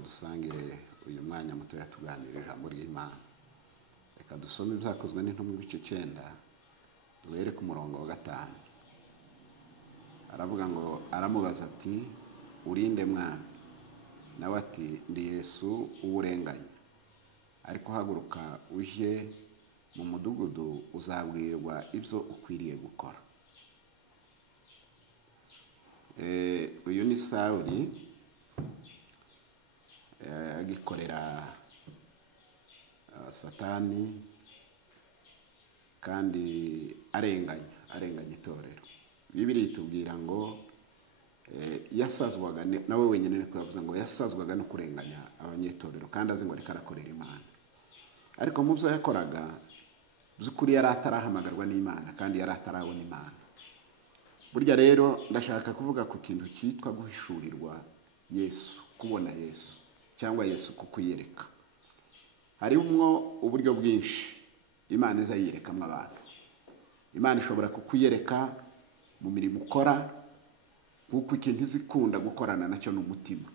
dusangire uyu mwanya muto yatuganira ijambo ry'Imana. Reka dusome ibyakozwe n'intumwa ibice 9 duhere ku murongo wa 5. Aravuga ngo, aramubaza ati, urinde mwana? Nawe ati, ndi Yesu uwurenganya. Ariko haguruka uje mu mudugudu uzabwirwa ibyo ukwiriye gukora. Uyu ni Sawuli agikorera Satani kandi arenganya itorero. Bibiliya itubwira ngo yasazwaga nawe wenyine niko yavuze ngo yasazwaga no kurenganya abanyetorero kandi azi ngo reka arakorera Imana. Ariko mu byo yakoraga by'ukuri yari atarahamagarwa n'Imana kandi yari atarabona Imana. Burya rero ndashaka kuvuga ku kintu cyitwa guhishurirwa Yesu, kubona Yesu cyangwa Yesu kukuyereka. Harimo uburyo bwinshi Imana izayirekamwe abantu. Imana ishobora kukuyereka mu mirimo ukora, kuko ikintu izikunda gukorana nacyo n'umutima.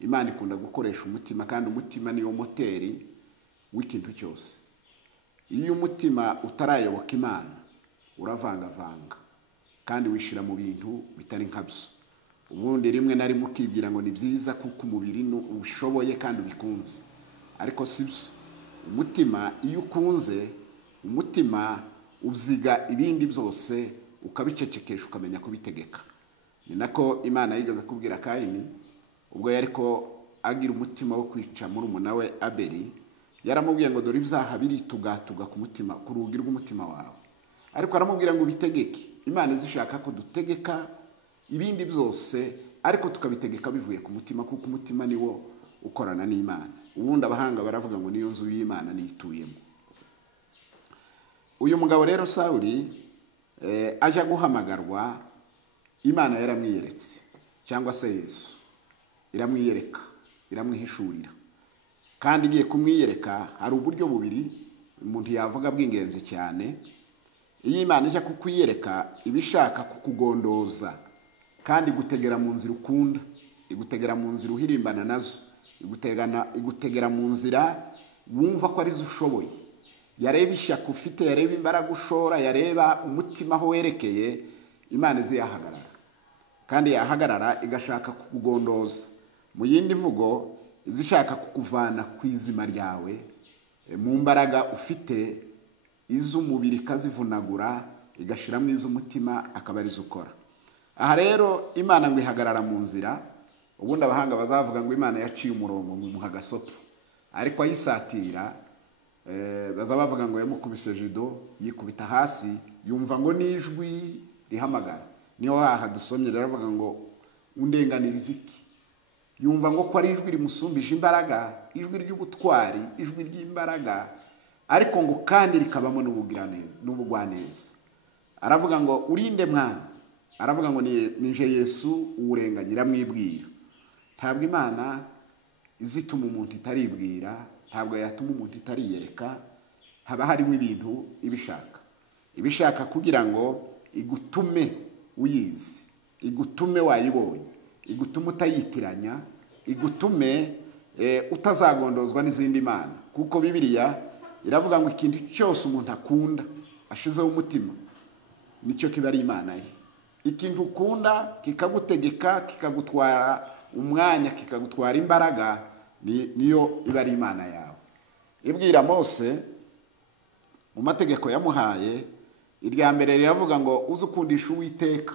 Imana ikunda gukoresha umutima kandi umutima niyo moteri w'ikintu cyose. Iyo umutima utarayoboka Imana uravangavanga kandi wishira mu bintu bitari nkabyo. Ubundi rimwe na rimwe ukibwira ngo ni byiza kuko umubiri ushoboye kandi ubikunze, ariko sibyo. Umutima iyo ukunze, umutima ubyiga ibindi byose ukabicecekesha ukamenya kubitegeka. Ni nako Imana yigeze kubwira Kayini ubwo yariko agira umutima wo kwica murumuna we Abeli. Yaramubwiye ngo dore ibyaha biritugatuga ku mutima, ku rugi rw'umutima wawe, ariko aramubwira ngo bitegeke. Imana izishaka ko dutegeka ibindi byose, ariko tukabitegeka bivuye ku mutima, kuko umutima niwo ukorana n'Imana. Ubundi abahanga baravuga ngo niyo nzu y'Imana niyituyemo. Uyu mugabo rero Sawuli aje guhamagarwa, Imana yaramwiyeretse, cyangwa se Yesu iramwiyereka, iramwihishurira. Kandi igiye kumwiyereka hari uburyo bubiri umuntu yavuga bw'ingenzi cyane. Iyo Imana ije kukwiyereka ibishaka kukugondoza kandi gutegera mu nzira ukunda, igutegera mu nzira uhirimbana nazo, igutegera mu nzira wumva ko ari zo ushoboye. Yareba ishyaka ufite, yareba imbaraga ushora, yareba umutima aho werekeye, Imana iziyahagarara. Kandi yahagarara igashaka kukugondoza. Mu yindi mvugo, izishaka kukuvana ku izima ryawe, mu mbaraga ufite iz'umubiri ikazivunagura, igashiramo iz'umutima akaba ari zo ukora. Aha rero Imana ngo ihagarara mu nzira. Ubundi abahanga bazavuga ngo Imana yaciye umurongo mu hagasopo, ariko ayisatira baza bavuga ngo yamukubise jido, yikubita hasi, yumva ngo n'ijwi rihamagara. Niyo haha dusomye riravuga ngo undenganiriza iki. Yumva ngo ko ari ijwi rimusumbije imbaraga, ijwi ry'ubutwari, ijwi ry'imbaraga, ariko ngo kandi rikabamo n'ubugwaneza. Aravuga ngo urinde mwana. Aravuga ngo nije Yesu uwurenganya, iramwibwira. Ntabwo Imana izituma umuntu itaribwira, ntabwo yatuma umuntu itariyereka. Haba harimo ibintu ibishaka kugira ngo igutume uyizi, igutume wayibonye, igutume utayitiranya, igutume utazagondozwa n'izindi mana. Kuko Bibiliya iravuga ngo ikintu cyose umuntu akunda ashizeho umutima nicyo kiba ari Imana ye. Ikintu ukunda kikagutegeka, kikagutwara umwanya, kikagutwara imbaraga, niyo iba ari Imana yawe. Ibwira Mose mu mategeko yamuhaye, irya mbere riravuga ngo uzukundisha Uwiteka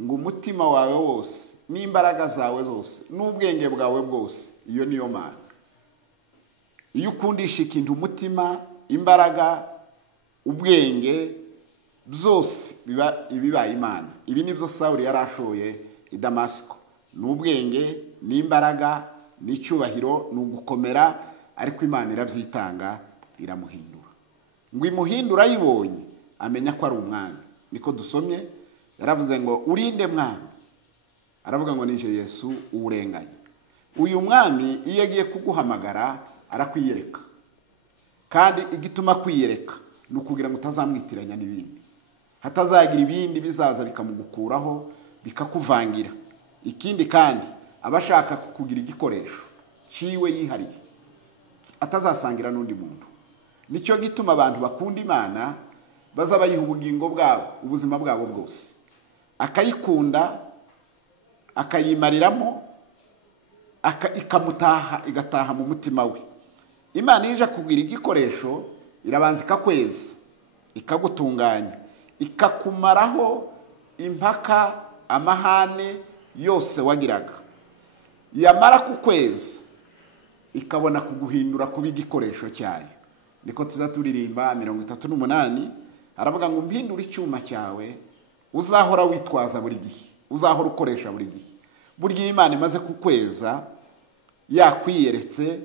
ngo umutima wawe wose n'imbaraga zawe zose n'ubwenge bwawe bwose. Iyo niyo Mana. Iyo ukundisha ikintu umutima, imbaraga, ubwenge byose biba Imana. Ibi nibyo Sawuli yarashoye i Damasiko. N'ubwenge, n'imbaraga, n'icyubahiro, n'ugukomera, ariko Imana irabyitanga iramuhindura. Ngo imuhindura ayibonye amenya ko ari umwami. Niko dusomye, yaravuze ngo urinde mwana. Aravuga ngo nije Yesu uwurenganya. Uyu mwami iyo agiye kuguhamagara arakwiyereka, kandi igituma kwiyereka ni ukugira ngo utazamwitiranya n'ibindi, hatazagira ibindi bizaza bikamugukuraho bikakuvangira. Ikindi kandi abashaka kukugira igikoresho ciwe yihariye atazasangira n'undi muntu. Nicyo gituma abantu bakunda Imana baza bayiha ubugingo bwabo, ubuzima bwabo bwose, akayikunda akayimariramo, ikamutaha, igataha mu mutima we. Imana ije kugira igikoresho irabanza ikakweza, ikagutunganya, ikakumaraho impaka amahane yose wagiraga. Yamara kukweza ikabona kuguhindura kuba igikoresho cyayo. Niko tuza turirimba 38 aravuga ngo mpindura icyuma cyawe uzahora witwaza buri gihe, uzahora ukoresha buri gihe. Burya Imana imaze kukweza yakwiyeretse,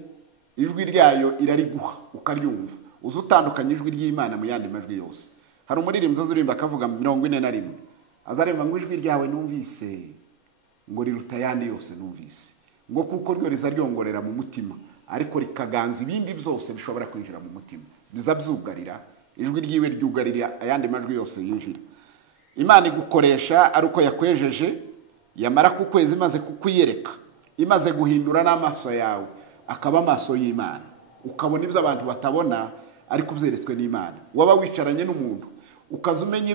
ijwi ryayo irariguha ukaryumva, uzutandukanye ijwi ry'Imana mu yandi majwi yose. Hari umuririmbyi uzurimba akavuga 41 azaremba ngo ijwi ryawe numvise ngo riruta yandi yose numvise, ngo kuko ryo rizaryongorera mu mutima ariko rikaganza ibindi byose bishobora kwinjira mu mutima, bizabyugarira. Ijwi ryiwe ryugarira ayandi majwi yose yinjira. Imana igukoresha ari uko yakwejeje, yamara kukweza imaze kukwiyereka, imaze guhindura n'amaso yawe akaba amaso y'Imana, ukabona ibyo abantu batabona ariko byeretswe n'Imana. Waba wicaranye n'umuntu ukazumenya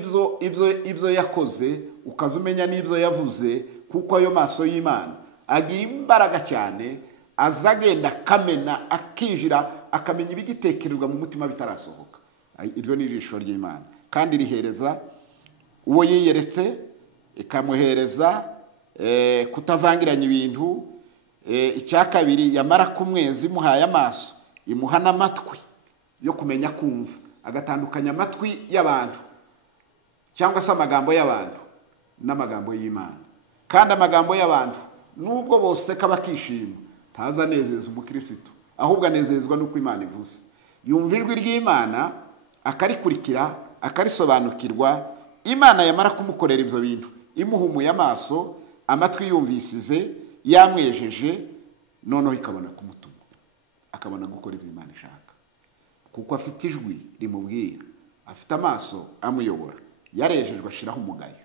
ibyo yakoze, ukazumenya n'ibyo yavuze, kuko ayo maso y'Imana agira imbaraga cyane, azagenda kamena akinjira akamenya ibigitekerezwa mu mutima bitarasohoka. Iryo ni ijisho ry'Imana, kandi rihereza uwo yiyeretse, ikamuhereza kutavangiranya ibintu. Icya kabiri, yamara kumweza imuhaye amaso, imuha n'amatwi yo kumenya kumva, agatandukanya amatwi y'abantu cyangwa se amagambo y'abantu n'amagambo y'Imana. Kandi amagambo y'abantu nubwo bose kaba kishima, ntaza nezeza umukristo, ahubwo anezezwa nuko Imana ivuze. Yumva ijwi ry'Imana akarikurikira, akarisobanukirwa. Imana yamara kumukorera ibyo bintu, imuhumuye amaso, amatwi yumvisize, yamwejeje, noneho ikabona kumutuma, akabona gukora ibyo Imana ishaka, kuko afite ijwi rimubwira, afite amaso amuyobora, yarejejwe ashiraho umugayo,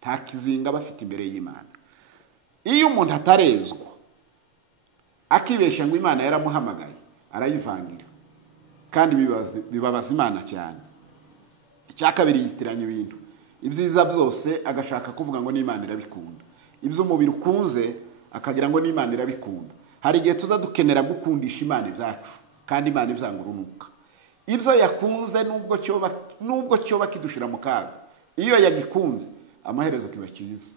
nta kizinga bafite imbere y'Imana. Iyo umuntu atarezwa akibesha ngo Imana yaramuhamagaye, arayivangira, kandi bibabaza Imana cyane. Icya kabiri, yitiranya ibintu, ibyiza byose agashaka kuvuga ngo n'Imana irabikunda, ibyo umubiri ukunze akagira ngo n'Imana irabikunda. Hari igihe tuza dukenera gukundisha Imana ibyacu, kandi Imana ibyanga urunuka. Ibyo yakunze nubwo cyoba kidushira mu kaga, iyo yagikunze amaherezo kiba cyiza.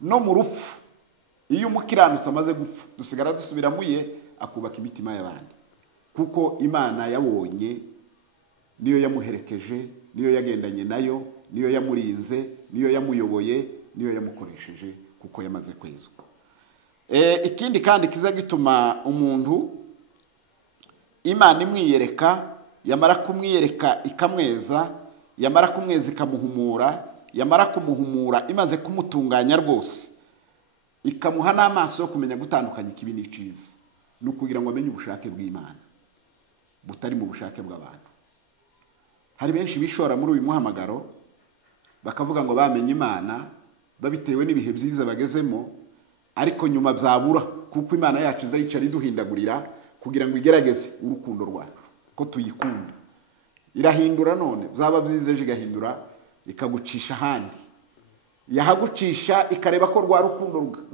No mu rupfu, iyo umukiranutsi amaze gupfa, dusigara dusubira muye akubaka imitima y'abandi, kuko Imana yabonye, niyo yamuherekeje, niyo yagendanye nayo, niyo yamurinze, niyo yamuyoboye, niyo yamukoresheje, kuko yamaze kwezwa. Ikindi kandi kiza gituma umuntu Imana imwiyereka, yamara kumwiyereka ikamweza, yamara kumweza ikamuhumura, yamara kumuhumura imaze kumutunganya rwose, ikamuha n'amaso yo kumenya gutandukanya ikibi n'iciza, ni ukugira ngo amenye ubushake bw'Imana butari mu bushake bw'abantu. Hari benshi bishora muri uyu muhamagaro bakavuga ngo bamenye Imana babitewe n'ibihe byiza bagezemo, ariko nyuma byabura, kuko Imana yacu izayicara iduhindagurira kugira ngo igerageze urukundo rwacu ko tuyikunda. Irahindura, none byaba byiza igahindura ikagucisha ahandi, yahagucisha ikareba ko rwa rukundo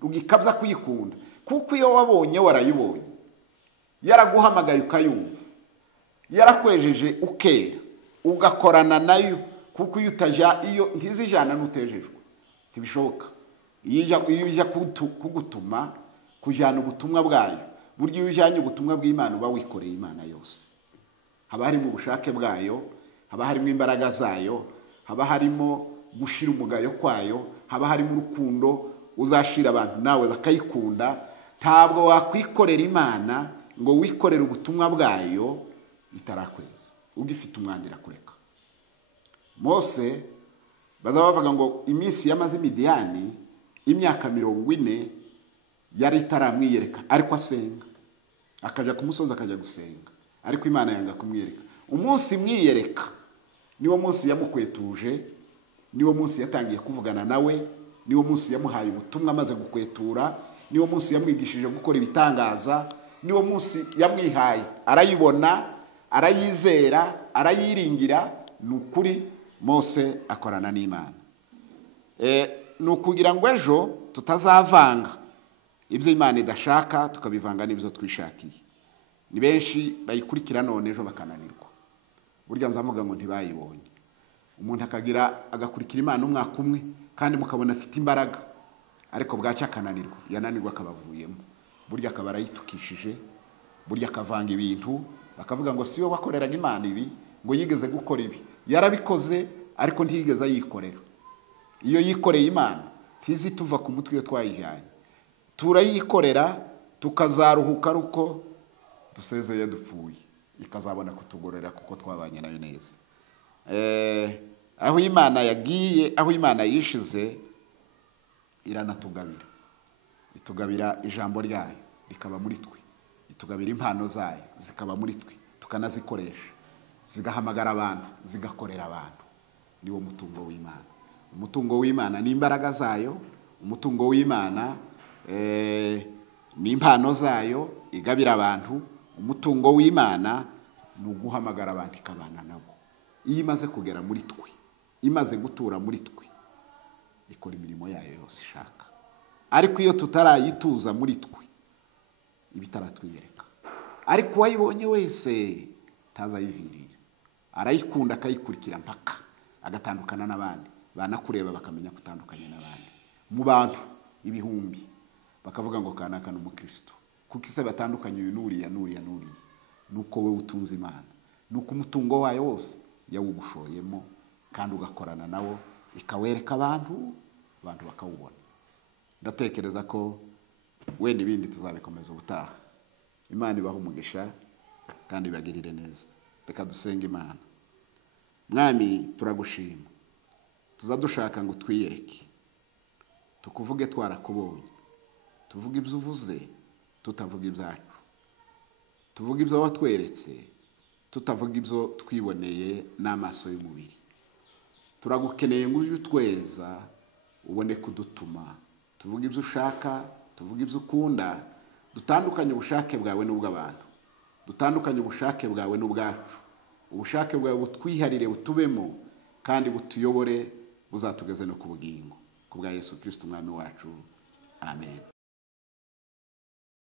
rugikabza kuyikunda, kuko iyo wabonye warayibonye, yaraguhamagaye ukayumva, yarakwejeje ukera ugakorana nayo, kuko iyo ntizijana n'utejejwe, ntibishoboka. Iyo ujya kugutuma kujyana ubutumwa bwayo, buryo iyo ujyanye ubutumwa bw'Imana uba wikoreye Imana yose. Haba harimo ubushake bwayo, haba harimo imbaraga zayo, haba harimo gushira umugayo kwayo, haba harimo urukundo uzashira abantu nawe bakayikunda. Ntabwo wakwikorera Imana ngo wikorere ubutumwa bwayo itarakweza, ugifite umwandira kureka. Mose bazaba bavuga ngo iminsi yamaze Midiyani imyaka 40 yari itaramwiyereka, ariko asenga, akajya ku musozi akajya gusenga, ariko Imana yanga kumwiyereka. Umunsi mwiyereka niwo munsi yamukwetuje, niwo munsi yatangiye kuvugana nawe, niwo munsi yamuhaye ubutumwa amaze gukwetura, niwo munsi yamwigishije gukora ibitangaza, niwo munsi yamwihaye, arayibona, arayizera, arayiringira. Ni ukuri Mose akorana n'Imana. Ni ukugira ngo ejo tutazavanga ibyo Imana idashaka tukabivanga n'ibyo twishakiye. Ni benshi bayikurikira none ejo bakananirwa. Burya nzavuga ngo ntibayibonye. Umuntu agakurikira Imana umwaka umwe kandi mukabona afite imbaraga, ariko bwacya akananirwa, yananirwa akabavuyemo. Burya akaba arayitukishije, burya akavanga ibintu, bakavuga ngo siyo wakoreraga Imana ibi, ngo yigeze gukora ibi. Yarabikoze ariko ntiyigeze ayikorera. Iyo yikoreye Imana ntizi tuva ku mutwe iyo twayijyanye. Turayikorera tukazaruhuka ruko dusezeye dupfuye, ikazabona kutugorera kuko twabanye nayo neza. Aho Imana yagiye, aho Imana yishize iranatugabira. Itugabira ijambo ryayo rikaba muri twe, itugabira impano zayo zikaba muri twe, tukanazikoresha, zigahamagara abantu, zigakorera abantu. Niwo mutungo w'Imana. Umutungo w'Imana ni imbaraga zayo, umutungo w'Imana ni impano zayo igabira abantu. Umutungo w'Imana ni uguhamagara abantu ikabana nabo. Iyo imaze kugera muri twe, imaze gutura muri twe, ikora imirimo yayo yose ishaka. Ariko iyo tutarayituza muri twe, ibitaratwiyereka. Ariko uwayibonye wese ntazayivirira, arayikunda akayikurikira mpaka agatandukana n'abandi, banakureba bakamenya gutandukanya n'abandi. Mu bantu ibihumbi bakavuga ngo kanaka n'umukristo, kuko ise batandukanye uyu nuriya nuko we utunze Imana, nuko umutungo wayo wose yawugushoyemo kandi ugakorana nawo, ikawereka abantu bakawubona. Ndatekereza ko wenda ibindi tuzabikomeza ubutaha. Imana ibaha umugisha kandi ibagirire neza. Reka dusenge Imana. Mwami, turagushima, tuzadushaka ngo twiyereke, tukuvuge twarakubonye, tuvuge ibyo uvuze tutavuga ibyacu, tuvuge ibyo watweretse tutavuga ibyo twiboneye n'amaso y'umubiri. Turagukeneye ngo uje utweza, ubone kudutuma, tuvuge ibyo ushaka, tuvuge ibyo ukunda, dutandukanye ubushake bwawe n'ubw'abantu, dutandukanye ubushake bwawe n'ubwacu. Ubushake bwawe butwiharire, butubemo kandi butuyobore, buzatugeze no ku bugingo. Kubwa Yesu Kristo umwami wacu. Amen.